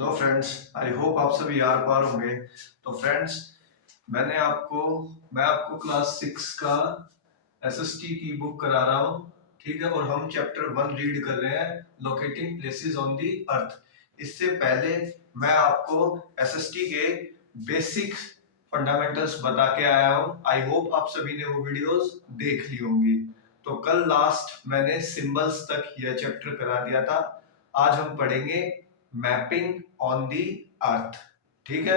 Hello friends, I hope आप सभी यार पार होंगे। तो फ्रेंड्स, मैं आपको क्लास 6 का एसएसटी की बुक करा रहा हूँ। ठीक है, और हम चैप्टर 1 रीड कर रहे हैं, लोकेटिंग प्लेसेस ऑन दी अर्थ। इससे पहले मैं आपको एसएसटी के बेसिक फंडामेंटल्स बता के आया हूँ। आई होप आप सभी ने वो वीडियोस देख ली होंगी। तो कल लास्ट मैंने सिंबल्स तक यह चैप्टर करा दिया था। आज हम पढ़ेंगे मैपिंग ऑन दी अर्थ। ठीक है,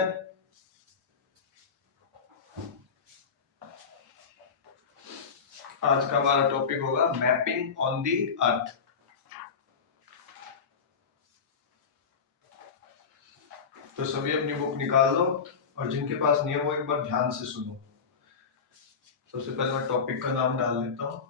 आज का हमारा टॉपिक होगा मैपिंग ऑन दी अर्थ। तो सभी अपनी बुक निकाल लो, और जिनके पास नहीं है वो एक बार ध्यान से सुनो। सबसे पहले मैं टॉपिक का नाम डाल देता हूँ।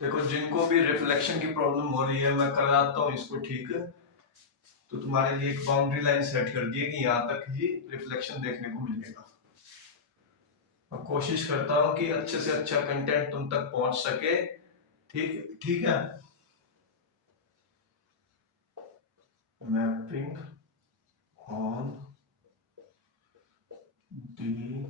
देखो, जिनको भी रिफ्लेक्शन की प्रॉब्लम हो रही है, मैं कराता हूँ इसको ठीक। तो तुम्हारे लिए एक बाउंड्री लाइन सेट कर दी है कि यहाँ तक ही रिफ्लेक्शन देखने को मिलेगा। मैं कोशिश करता हूँ कि अच्छे से अच्छा कंटेंट तुम तक पहुंच सके। ठीक ठीक है। मैपिंग ऑन दी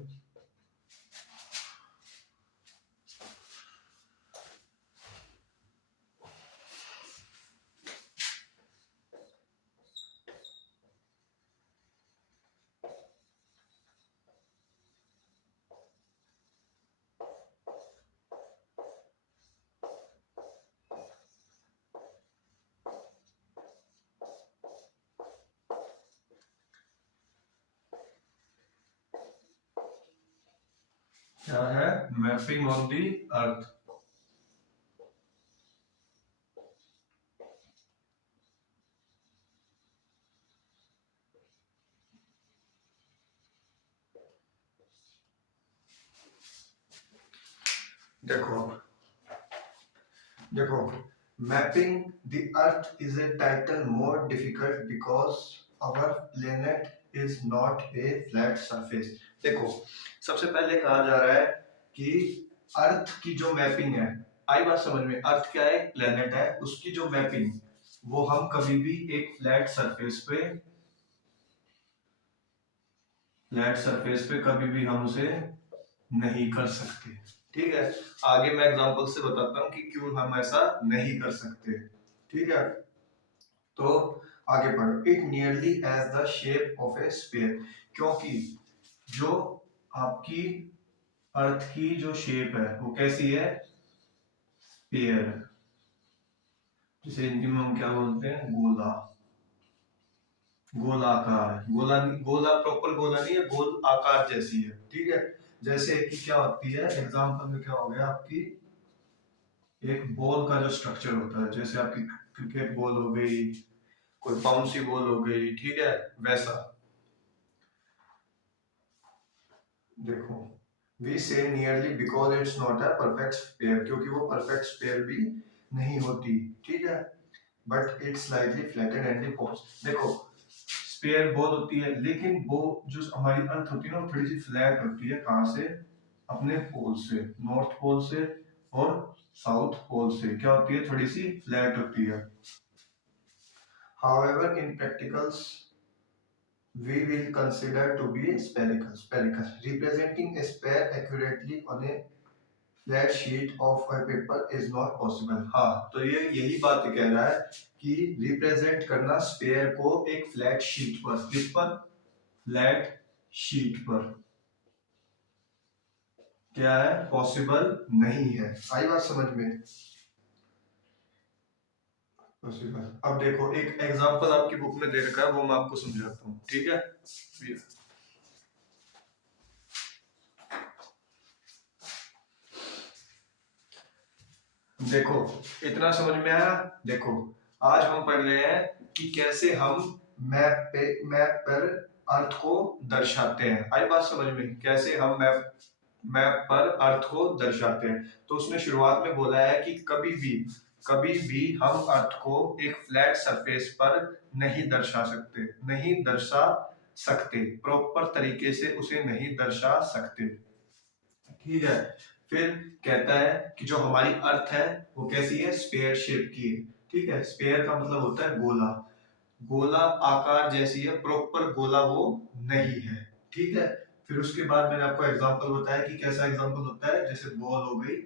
क्या है? Mapping on the earth. देखो देखो, mapping the earth is a title more difficult because our planet is not a flat surface. देखो, सबसे पहले कहा जा रहा है कि अर्थ की जो मैपिंग है, आई बात समझ में? अर्थ क्या है? प्लेनेट है, उसकी जो मैपिंग वो हम कभी भी एक फ्लैट सरफेस पे कभी भी हम उसे नहीं कर सकते। ठीक है, आगे मैं एग्जांपल से बताता हूँ कि क्यों हम ऐसा नहीं कर सकते। ठीक है, तो आगे बढ़ो। It nearly as the shape of a sphere, क्योंकि जो आपकी अर्थ की जो शेप है वो कैसी है? स्फीयर, जिसे हिंदी में हम क्या बोलते हैं? गोला, गोलाकार। गोला नहीं, गोला प्रॉपर गोला नहीं है, गोल आकार जैसी है। ठीक है, जैसे कि क्या होती है, एग्जांपल में क्या हो गया, आपकी एक बॉल का जो स्ट्रक्चर होता है, जैसे आपकी क्रिकेट बॉल हो गई, कोई बाउंसी बॉल हो गई, ठीक है, वैसा। देखो, we say nearly because it's not a perfect sphere, क्योंकि वो परफेक्ट स्फीयर भी नहीं होती। ठीक है, but it's slightly flattened and the poles. देखो, स्फीयर बॉल होती है, लेकिन वो जो हमारी अर्थ होती है ना, वो थोड़ी सी फ्लैट होती है। कहाँ से? अपने पोल से, नॉर्थ पोल से और साउथ पोल से क्या होती है? थोड़ी सी फ्लैट होती है। However, in practicals, we will consider to be spherical, representing a sphere accurately on a flat sheet of a paper is not possible। हाँ, तो ये यही बात कह रहा है कि रिप्रेजेंट करना स्फेयर को एक फ्लैट शीट पर, किस पर? फ्लैट शीट पर क्या है? पॉसिबल नहीं है। आई बात समझ में? पॉसिबल। अब देखो, एक एग्जांपल आपकी बुक में दे रखा है, वो मैं आपको समझाता हूँ। ठीक है, देखो, इतना समझ में आया? देखो, आज हम पढ़ रहे हैं कि कैसे हम मैप पर अर्थ को दर्शाते हैं। आई बात समझ में? कैसे हम मैप पर अर्थ को दर्शाते हैं। तो उसने शुरुआत में बोला है कि कभी भी हम अर्थ को एक फ्लैट सरफेस पर नहीं दर्शा सकते, प्रॉपर तरीके से उसे नहीं दर्शा सकते। ठीक है, फिर कहता है कि जो हमारी अर्थ है वो कैसी है, स्पेयर शेप की है। ठीक है, स्पेयर का मतलब होता है गोला, गोला आकार जैसी है, प्रॉपर गोला वो नहीं है। ठीक है, फिर उसके बाद मैंने आपको एग्जांपल बताया कि कैसा एग्जांपल होता है, जैसे बॉल हो गई,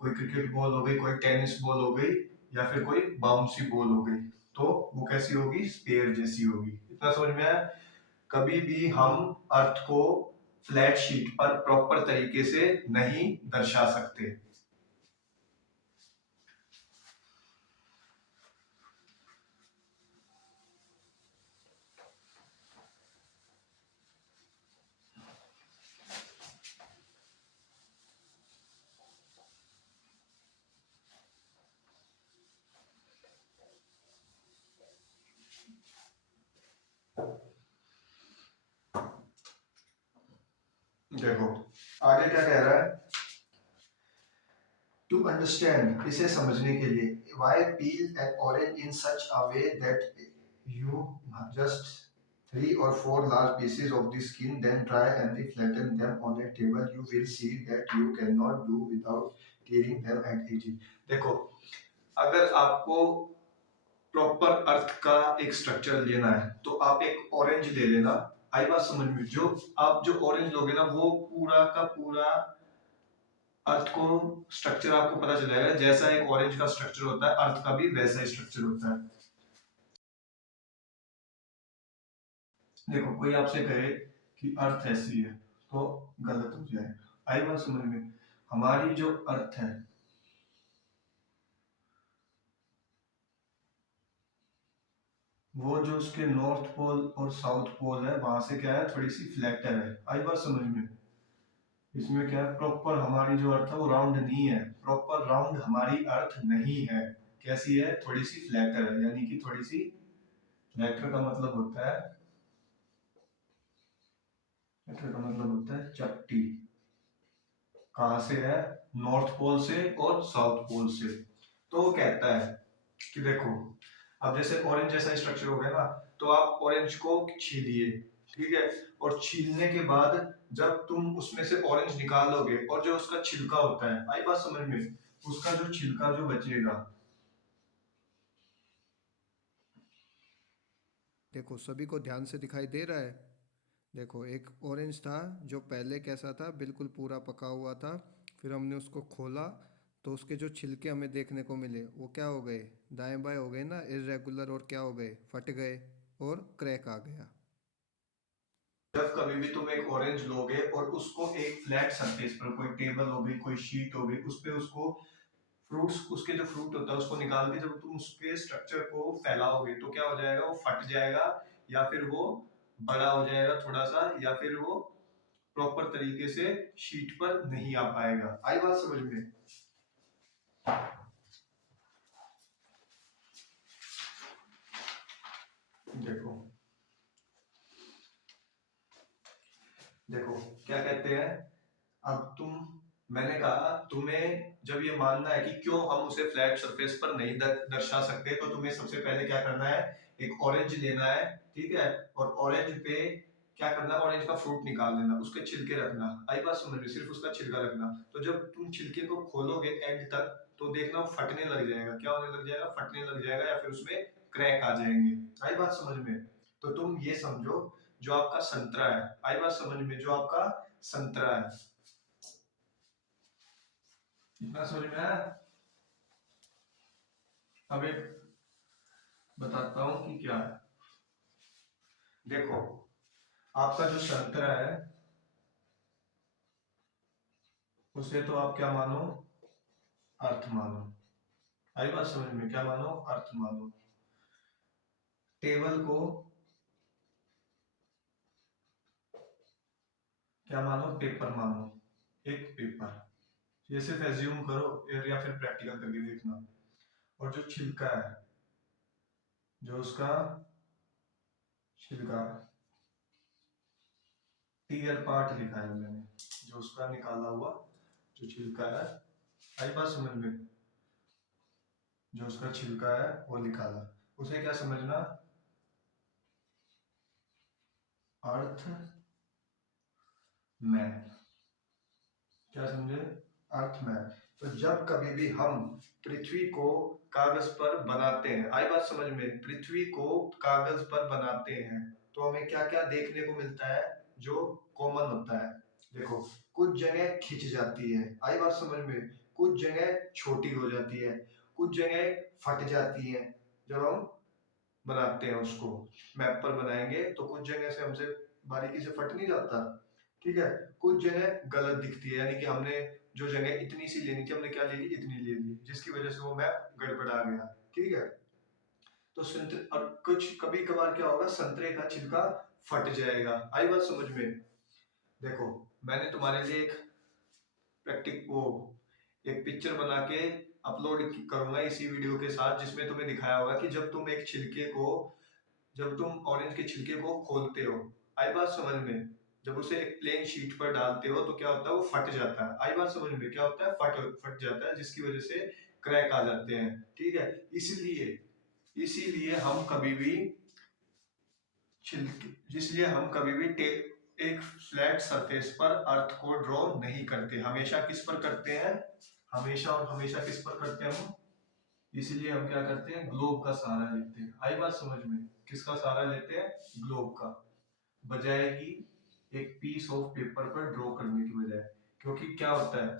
कोई क्रिकेट बॉल हो गई, कोई टेनिस बॉल हो गई, या फिर कोई बाउंसी बॉल हो गई, तो वो कैसी होगी, स्पेयर जैसी होगी। इतना समझ में आया। कभी भी हम अर्थ को फ्लैट शीट पर प्रॉपर तरीके से नहीं दर्शा सकते। देखो आगे क्या कह रहा है, टू अंडरस्टैंड, इसे समझने के लिए, why peel N orange in such a way that you just 3 or 4 large pieces of the skin, then try and flatten them on a table, you will see that you cannot do without tearing them at edges। देखो, अगर आपको proper अर्थ का एक structure लेना है तो आप एक ऑरेंज ले लेना। आई बात समझ में, जो आप जो ऑरेंज लोगे ना वो पूरा का पूरा अर्थ को स्ट्रक्चर आपको पता चल जाएगा, जैसा एक ऑरेंज का स्ट्रक्चर होता है अर्थ का भी वैसा ही स्ट्रक्चर होता है। देखो कोई आपसे कहे कि अर्थ ऐसी है तो गलत हो जाएगा। आई बात समझ में, हमारी जो अर्थ है वो जो उसके नॉर्थ पोल और साउथ पोल है वहां से क्या है, थोड़ी सी फ्लैटर है। आई बात समझ में, इसमें क्या है, प्रॉपर हमारी जो अर्थ है वो राउंड नहीं है, प्रॉपर राउंड हमारी अर्थ नहीं है। कैसी है, थोड़ी सी फ्लैटर है, यानी कि थोड़ी सी, फ्लैटर का मतलब होता है, फ्लैटर का मतलब होता है चपटी। कहां से है, नॉर्थ पोल से और साउथ पोल से। तो वो कहता है कि देखो, अब जैसे ऑरेंज जैसा स्ट्रक्चर हो गया ना, तो आप ऑरेंज को छीलिए, ठीक है, और छीलने के बाद जब तुम उसमें से ऑरेंज निकालोगे और जो उसका छिलका होता है, आई बात समझ में, उसका जो छिलका जो बचेगा। देखो सभी को ध्यान से दिखाई दे रहा है। देखो एक ऑरेंज था जो पहले कैसा था, बिल्कुल पूरा पका हुआ था। फिर हमने उसको खोला तो उसके जो छिलके हमें देखने को मिले वो क्या हो गए, दाएं बाएं हो गए ना, इर्रेगुलर, और क्या हो गए, फट गए और क्रैक आ गया। जब कभी भी तुम एक ऑरेंज लोगे और उसको एक फ्लैट सरफेस पर, कोई टेबल हो गई, कोई शीट हो गई, उस पे उसको फ्रूट्स, उसके जो फ्रूट होता है उसको निकाल के जब तुम उसके स्ट्रक्चर को फैलाओगे तो क्या हो जाएगा, वो फट जाएगा, या फिर वो बड़ा हो जाएगा थोड़ा सा, या फिर वो प्रॉपर तरीके से शीट पर नहीं आ पाएगा। आई बात समझ में। देखो देखो क्या कहते हैं, अब मैंने कहा तुम्हें जब ये मानना है कि क्यों हम उसे फ्लैट सरफेस पर नहीं दर्शा सकते, तो तुम्हें सबसे पहले क्या करना है, एक ऑरेंज लेना है, ठीक है, और ऑरेंज पे क्या करना है, ऑरेंज का फ्रूट निकाल लेना, उसके छिलके रखना। आई बात समझ में, सिर्फ उसका छिलका रखना। तो जब तुम छिलके को खोलोगे एंड तक तो देखना वो फटने लग जाएगा, क्या होने लग जाएगा, फटने लग जाएगा, या फिर उसमें क्रैक आ जाएंगे। आई बात समझ में। तो तुम ये समझो, जो आपका संतरा है, आई बात समझ में, जो आपका संतरा है, इतना समझ में आया। अब एक बताता हूं कि क्या है। देखो आपका जो संतरा है उसे तो आप क्या मानो, अर्थ मानो। आई बात समझ में, क्या मानो, अर्थ मानो। टेबल को क्या मानो, पेपर मानो, एक पेपर। ये सिर्फ एज्यूम करो या फिर प्रैक्टिकल करके देखना। और जो छिलका है, जो उसका छिलका, टीयर पार्ट लिखा है मैंने, जो उसका निकाला हुआ जो छिलका है, आई बात समझ में, जो उसका छिलका है वो निकाला, उसे क्या समझना, अर्थ में। क्या समझे, अर्थ मैप। तो जब कभी भी हम पृथ्वी को कागज पर बनाते हैं, आई बात समझ में, पृथ्वी को कागज पर बनाते हैं तो हमें क्या क्या देखने को मिलता है जो कॉमन होता है। देखो, कुछ जगह खिंच जाती है, आई बात समझ में, कुछ जगह छोटी हो जाती है, कुछ जगह फट जाती है। जब हम बनाते हैं उसको, मैप पर बनाएंगे तो कुछ जगह से हमसे बारीकी से फट नहीं जाता, ठीक है। कुछ जगह गलत दिखती है, यानी कि हमने जो जगह इतनी सी लेनी थी हमने क्या ले ली, इतनी ले ली, जिसकी वजह से वो मैप गड़बड़ा गया, ठीक है। तो संतरे, और कुछ कभी कभार क्या होगा, संतरे का छिलका फट जाएगा, आई बात समझ में। देखो, मैंने तुम्हारे लिए एक प्रैक्टिक वो एक पिक्चर बना के अपलोड करूंगा इसी वीडियो के साथ, जिसमें तुम्हें दिखाया होगा कि जब तुम एक छिलके को, जब तुम ऑरेंज के छिलके को खोलते हो, आई बात समझ में, जब उसे एक प्लेन शीट पर डालते हो तो क्या होता है, वो फट जाता है, आई बात समझ में, क्या होता है, फट फट जाता है, जिसकी वजह से क्रैक आ जाते हैं, ठीक है। इसलिए इसीलिए हम कभी भी छिलके जिसलिए हम कभी भी एक फ्लैट सरफेस पर अर्थ को ड्रॉ नहीं करते, हमेशा किस पर करते हैं, हमेशा और हमेशा किस पर करते हैं हम, इसीलिए हम क्या करते हैं, ग्लोब का सहारा लेते हैं, आई बात समझ में, किसका सहारा लेते हैं, ग्लोब का, बजाय कि एक पीस ऑफ पेपर पर ड्रॉ करने की बजाय। क्योंकि क्या होता है,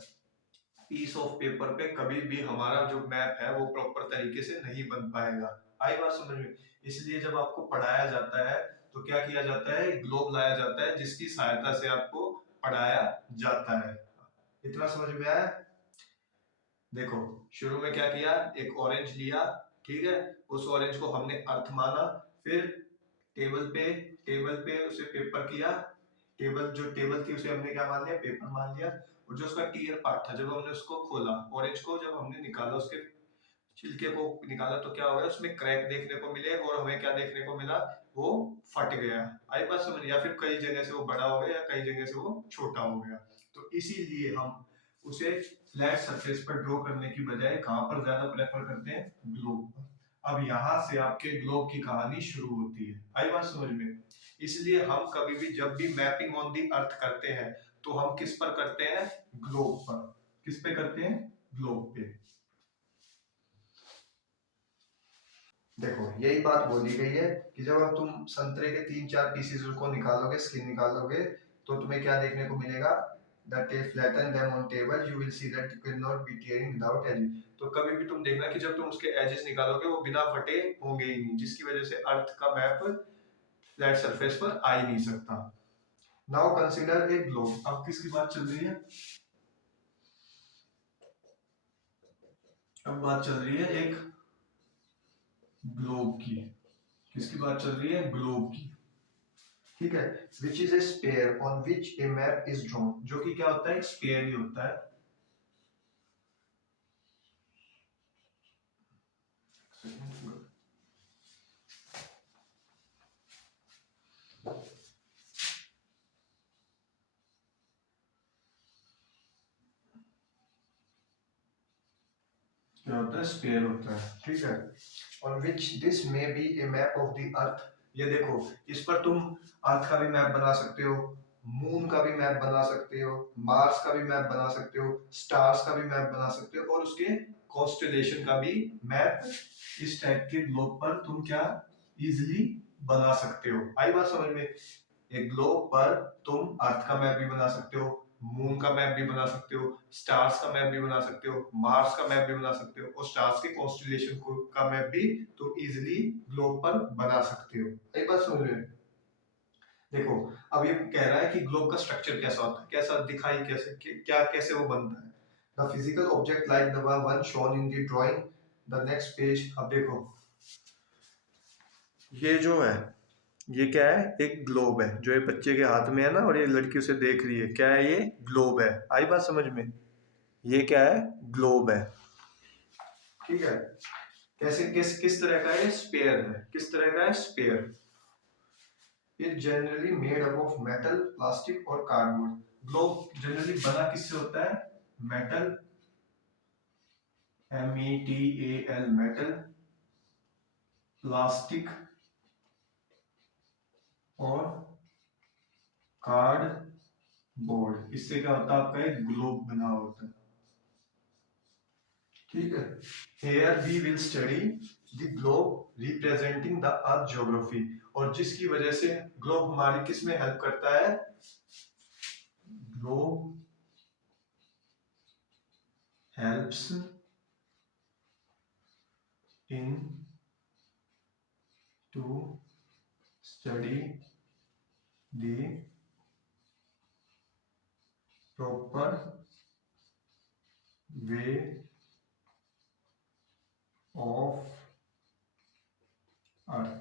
पीस ऑफ पेपर पे कभी भी हमारा जो मैप है वो प्रॉपर तरीके से नहीं बन पाएगा, आई बात समझ में। इसलिए जब आपको पढ़ाया जाता है तो क्या किया जाता है, ग्लोब लाया जाता है जिसकी सहायता से आपको पढ़ाया जाता है। इतना समझ में आया। देखो, शुरू में क्या किया, एक ऑरेंज लिया, ठीक है, उस ऑरेंज को हमने अर्थ माना, फिर टेबल पे टेबल पे उसे पेपर किया, टेबल जो टेबल थी उसे हमने क्या मान लिया, पेपर मान लिया। और जो उसका टीयर पार्ट था, जब हमने उसको खोला, ऑरेंज को जब हमने निकाला, उसके छिलके को निकाला, तो क्या हो गया, उसमें क्रैक देखने को मिले और हमें क्या देखने को मिला, वो फट गया, आई बात समझ, या फिर कई जगह से वो बड़ा हो गया या कई जगह से वो छोटा हो गया। तो इसीलिए हम उसे फ्लैट सरफेस पर ड्रॉ करने की बजाय कहां पर ज्यादा प्रेफर करते हैं, ग्लोब पर। अब यहाँ से आपके ग्लोब की कहानी शुरू होती है, आई बात समझ में। इसलिए हम कभी भी जब भी मैपिंग ऑन दी अर्थ करते हैं तो हम किस पर करते हैं, ग्लोब पर। किस पे करते हैं, ग्लोब पे। देखो, यही बात बोली गई है कि जब अब तुम संतरे के 3-4 पीसेस को निकालोगे, स्किन निकालोगे, तो तुम्हें क्या देखने को मिलेगा, that they flatten them on table you will see that you cannot be tearing without edges। तो कभी भी तुम देखना कि जब तुम उसके एजेस निकालोगे वो बिना फटे होंगे ही नहीं, जिसकी वजह से अर्थ का मैप फ्लैट सरफेस पर आ ही नहीं सकता। Now consider a globe. अब किसकी बात चल रही है, अब बात चल रही है एक ग्लोब की। किसकी बात चल रही है, ग्लोब की, ठीक है। Which is a sphere on which a map is drawn, जो कि क्या होता है, एक स्पेयर ही होता है। क्या होता है, स्पेयर होता है, ठीक है। On which this may be A map of the earth. ये देखो, इस पर तुम अर्थ का भी मैप बना सकते हो, मून का भी मैप बना सकते हो, मार्स का भी मैप बना सकते हो, स्टार्स का भी मैप बना सकते हो, और उसके कॉन्स्टेलेशन का भी मैप इस टाइप के ग्लोब पर तुम क्या इजिली बना सकते हो, आई बात समझ में। एक ग्लोब पर तुम अर्थ का मैप भी बना सकते हो, मून का मैप भी बना सकते हो, स्टार्स का मैप भी बना सकते हो, मार्स का मैप भी बना सकते हो, और स्टार्स के कॉन्स्टेलेशन का मैप भी तुम इजिली ग्लोब पर बना सकते हो, एक बात समझ में। देखो, अब ये कह रहा है कि ग्लोब का स्ट्रक्चर कैसा होता है, कैसा दिखाई, कैसे क्या कैसे वो बनता है। The physical object like the one shown in the drawing, the next page. अब देखो, ये जो है, ये क्या है, एक ग्लोब है जो ये बच्चे के हाथ में है ना, और ये लड़की उसे देख रही है, क्या है, ये ग्लोब है, आई बात समझ में, ये क्या है, ग्लोब है, ठीक है। कैसे किस तरह का है, स्पेयर है, किस तरह का है, sphere. It generally made up of metal, plastic और कार्डबोर्ड। ग्लोब जनरली बना किससे होता है, मेटल, METAL, मेटल, प्लास्टिक और कार्ड बोर्ड। इससे क्या होता है, आपका एक ग्लोब बना होता है, ठीक है। Here we will study the globe representing the earth geography, और जिसकी वजह से ग्लोब हमारी किस में हेल्प करता है, globe helps in to study the proper way of earth.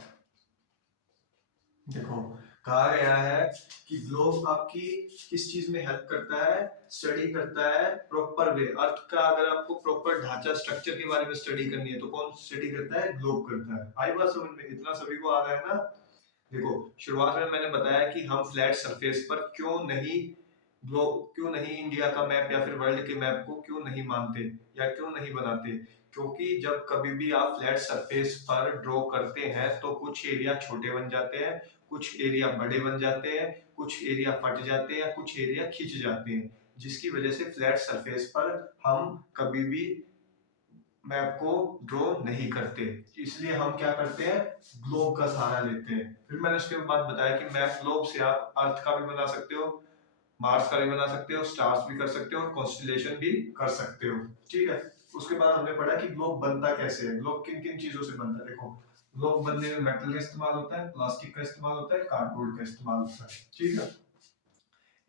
देखो, कहा गया है कि ग्लोब आपकी किस चीज में हेल्प करता है, स्टडी करता है प्रॉपर वे। अर्थ का अगर आपको प्रॉपर ढांचा स्ट्रक्चर के बारे में स्टडी करनी है तो कौन स्टडी करता है, ग्लोब करता है। आई बात समझ में, इतना सभी को आ रहा है ना। देखो, शुरुआत में मैंने बताया कि हम फ्लैट सरफेस पर क्यों नहीं इंडिया का मैप या फिर वर्ल्ड के मैप को क्यों नहीं मानते या क्यों नहीं बनाते, क्योंकि जब कभी भी आप फ्लैट सरफेस पर ड्रॉ करते हैं तो कुछ एरिया छोटे बन जाते हैं, कुछ एरिया बड़े बन जाते हैं, कुछ एरिया फट जाते हैं, कुछ एरिया खिंच जाते हैं, जिसकी वजह से फ्लैट सरफेस पर हम कभी भी मैप को ड्रॉ नहीं करते। इसलिए हम क्या करते हैं, ग्लोब का सहारा लेते हैं। फिर मैंने उसके बाद बताया कि मैप ग्लोब से आप अर्थ का भी बना सकते हो, मार्स का भी बना सकते हो, स्टार्स भी कर सकते हो और कॉन्स्टलेशन भी कर सकते हो। ठीक है। उसके बाद हमने पढ़ा कि ग्लोब बनता कैसे है, ग्लोब किन किन चीजों से बनता है। देखो, ग्लोब बनने में मेटल का इस्तेमाल होता है, प्लास्टिक का इस्तेमाल होता है, कार्डबोर्ड का इस्तेमाल होता है। ठीक है।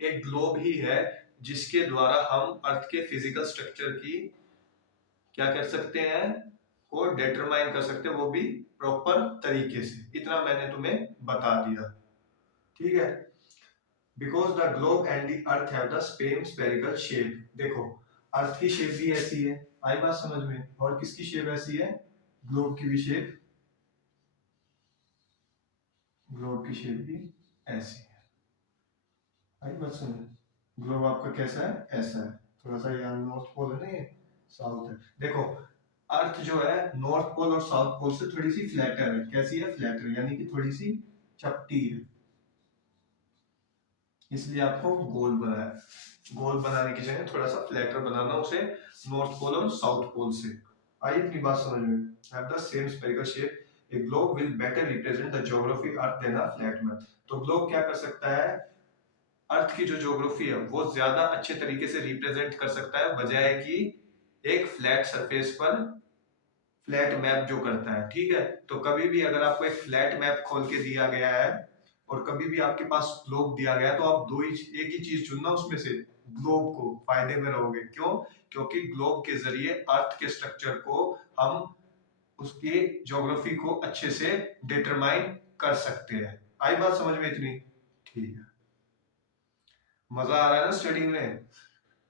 एक ग्लोब ही है जिसके द्वारा हम अर्थ के फिजिकल स्ट्रक्चर की क्या कर सकते हैं, को डिटरमाइन कर सकते हैं, वो भी प्रॉपर तरीके से। इतना मैंने तुम्हें बता दिया। ठीक है। Because the globe and the earth have the same spherical shape. देखो, अर्थ की शेप भी ऐसी है, आई बात समझ में, और किसकी शेप ऐसी है, ग्लोब की भी शेप, ग्लोब की शेप भी ऐसी है। आई बात समझ। ग्लोब आपका कैसा है, ऐसा है। थोड़ा सा यहाँ नॉर्थ पोल है ना, ये साउथ है। देखो, अर्थ जो है नॉर्थ पोल और साउथ पोल से थोड़ी सी फ्लैटर है। कैसी है, फ्लैटर, यानी कि थोड़ी सी चपटी है, इसलिए आपको गोल बनाया। गोल बनाने की जगह थोड़ा सा फ्लैटर बनाना उसे, नॉर्थ पोल और साउथ पोल से। आई अपनी बात समझ में। Have the same spherical shape, a globe will better represent the geography earth than a flat map. तो ग्लोब क्या कर सकता है, अर्थ की जो ज्योग्राफी है वो ज्यादा अच्छे तरीके से रिप्रेजेंट कर सकता है, बजाय कि एक फ्लैट सरफेस पर फ्लैट मैप जो करता है। ठीक है। तो कभी भी अगर आपको एक फ्लैट मैप खोल के दिया गया है और कभी भी आपके पास ग्लोब दिया गया है, तो आप एक ही चीज चुनना उसमें से, ग्लोब को, फायदे में रहोगे। क्यों, क्योंकि ग्लोब के जरिए अर्थ के स्ट्रक्चर को हम उसके ज्योग्राफी को अच्छे से डिटरमाइन कर सकते हैं। आई बात समझ में इतनी, ठीक है। मजा आ रहा है ना स्टडी में,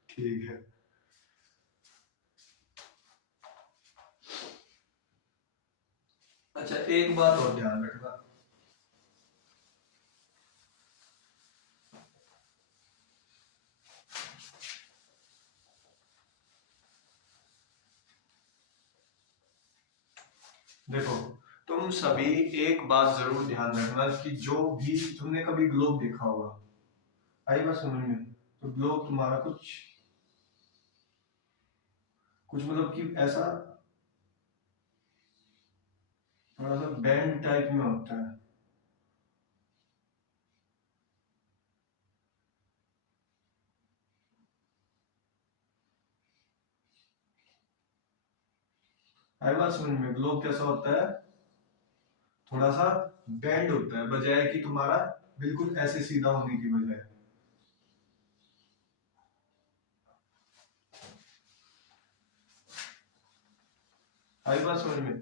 ठीक है। अच्छा, एक बात और ध्यान रखना। देखो, तुम सभी एक बात जरूर ध्यान रखना कि जो भी तुमने कभी ग्लोब देखा होगा, आई बात समझ में, तो ग्लोब तुम्हारा कुछ कुछ मतलब कि ऐसा थोड़ा सा बैंड टाइप में होता है। आई बात समझ में, ग्लोब कैसा होता है, थोड़ा सा बैंड होता है, बजाय कि तुम्हारा बिल्कुल ऐसे सीधा होने की बजाय। आई बात समझ में,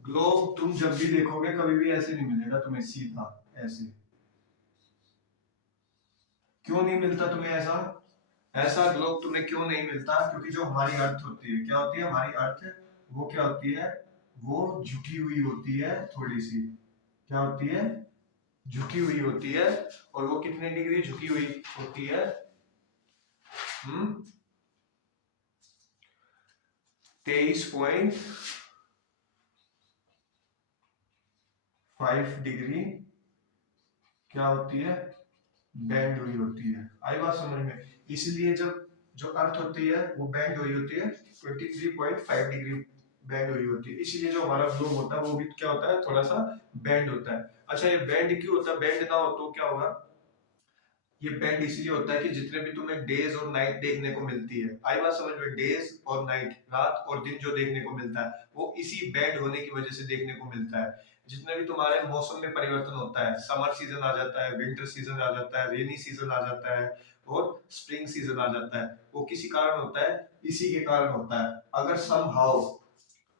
ग्लोब तुम जब भी देखोगे कभी भी ऐसे नहीं मिलेगा तुम्हें सीधा, ऐसे। क्यों नहीं मिलता तुम्हें ऐसा, ऐसा ग्लोब तुम्हें क्यों नहीं मिलता, क्योंकि जो हमारी अर्थ होती है, क्या होती है हमारी अर्थ, वो क्या होती है, वो झुकी हुई होती है थोड़ी सी। क्या होती है, झुकी हुई होती है। और वो कितने डिग्री झुकी हुई होती है, 23.5 डिग्री क्या होती है, बैंड हुई होती है। आई बात समझ में। इसलिए जब जो अर्थ होती है वो बैंड हुई होती है 23.5 डिग्री बैंड हुई होती है, इसीलिए जो हमारा ग्लोब होता है वो भी क्या होता है, थोड़ा सा बैंड होता है। अच्छा, ये बैंड क्यों होता है? बैंड ना हो तो क्या होगा? ये बैंड इसलिए होता है कि जितने भी तुम्हें डेज और नाइट देखने को मिलती है, आई बात समझ में, डेज और नाइट, रात और दिन जो देखने को मिलता है वो इसी बैंड होने की वजह से देखने को मिलता है। जितने भी तुम्हारे मौसम में परिवर्तन होता है, समर सीजन आ जाता है, विंटर सीजन आ जाता है, रेनी सीजन आ जाता है और स्प्रिंग सीजन आ जाता है, वो किसी कारण होता है, इसी के कारण होता है। अगर समहाउ,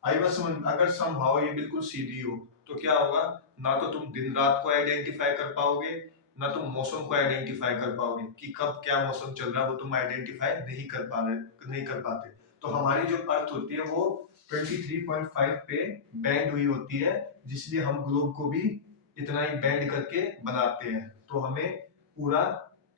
आई बात समझ, अगर समहाउ ये बिल्कुल सीधी हो तो क्या होगा? ना तो तुम दिन रात को आइडेंटिफाई कर पाओगे, ना तुम मौसम को आइडेंटिफाई कर पाओगे कि कब क्या मौसम चल रहा है, वो तुम आइडेंटिफाई नहीं कर पाते। तो हमारी जो अर्थ होती है वो 23.5 पे बैंड हुई होती है, जिसलिए हम ग्लोब को भी इतना ही बैंड करके बनाते हैं, तो हमें पूरा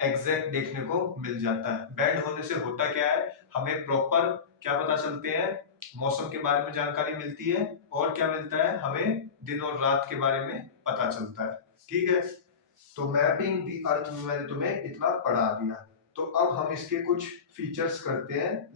एग्जैक्ट देखने को मिल जाता है। बैंड होने से होता क्या है, हमें प्रॉपर क्या पता चलते हैं, मौसम के बारे में जानकारी मिलती है, और क्या मिलता है हमें, दिन और रात के बारे में पता चलता है। ठीक है, तो मैपिंग दी अर्थ में मैंने तुम्हें इतना पढ़ा दिया। तो अब हम इसके कुछ फीचर्स करते हैं।